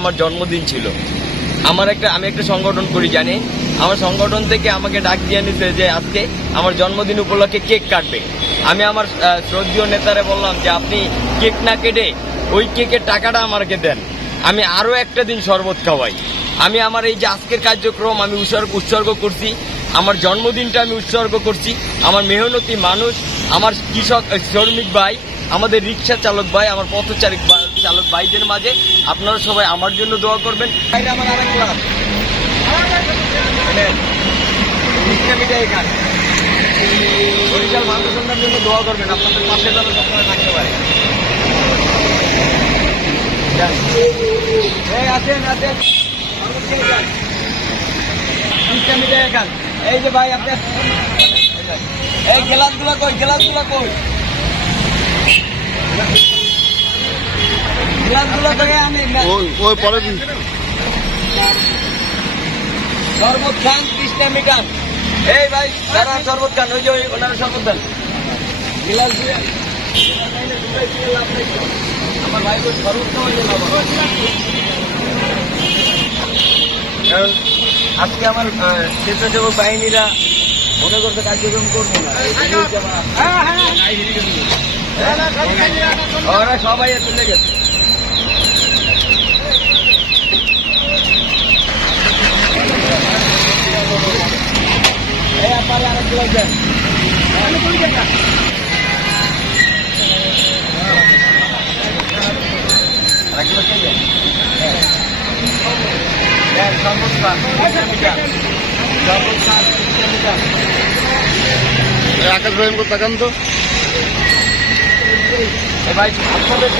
আমার জন্মদিন ছিল। আমি একটা সংগঠন করি জানি, আমার সংগঠন থেকে আমাকে ডাক দিয়ে নিছে যে আজকে আমার জন্মদিন উপলক্ষে কেক কাটবে। আমি আমার শ্রদ্ধেয় নেতারে বললাম যে আপনি কেক না কেটে ওই কেকের টাকাটা আমাকে দেন, আমি আরো একটা দিন শরবত খাওয়াই। আমি আমার এই যে আজকের কার্যক্রম আমি উৎসর্গ করছি, আমার জন্মদিনটা আমি উৎসর্গ করছি আমার মেহনতি মানুষ, আমার কৃষক শ্রমিক ভাই, আমাদের রিক্সা চালক ভাই, আমার পথচারী চালক ভাইদের মাঝে আপনারা সবাই আমার জন্য দোয়া করবেন। আমার আরেক ক্লাস বরিশাল মানবসন্ধার জন্য দোয়া করবেন, আপনাদের পাশে যেন সবসময় থাকতে পারে। এই যে ভাই আপনি এই গ্লাসগুলো কই, গ্লাসগুলো কই, গ্লাসগুলো থেকে আমি শরবত খান 30টা মিটার। এই ভাই তারা শরবত খান, ওই যে ওনারা শরবত দেন গ্লাস দিয়ে। আমার ভাই শরবত কারণ আজকে আমার স্বেচ্ছাসেবক বাহিনীরা মনে করতে কার্যক্রম করবো না, ওরা সবাই চলে গেছে। আরেক গ্লাস দেন। আকাশ ভাই তাকান তো ভাই আপনাদের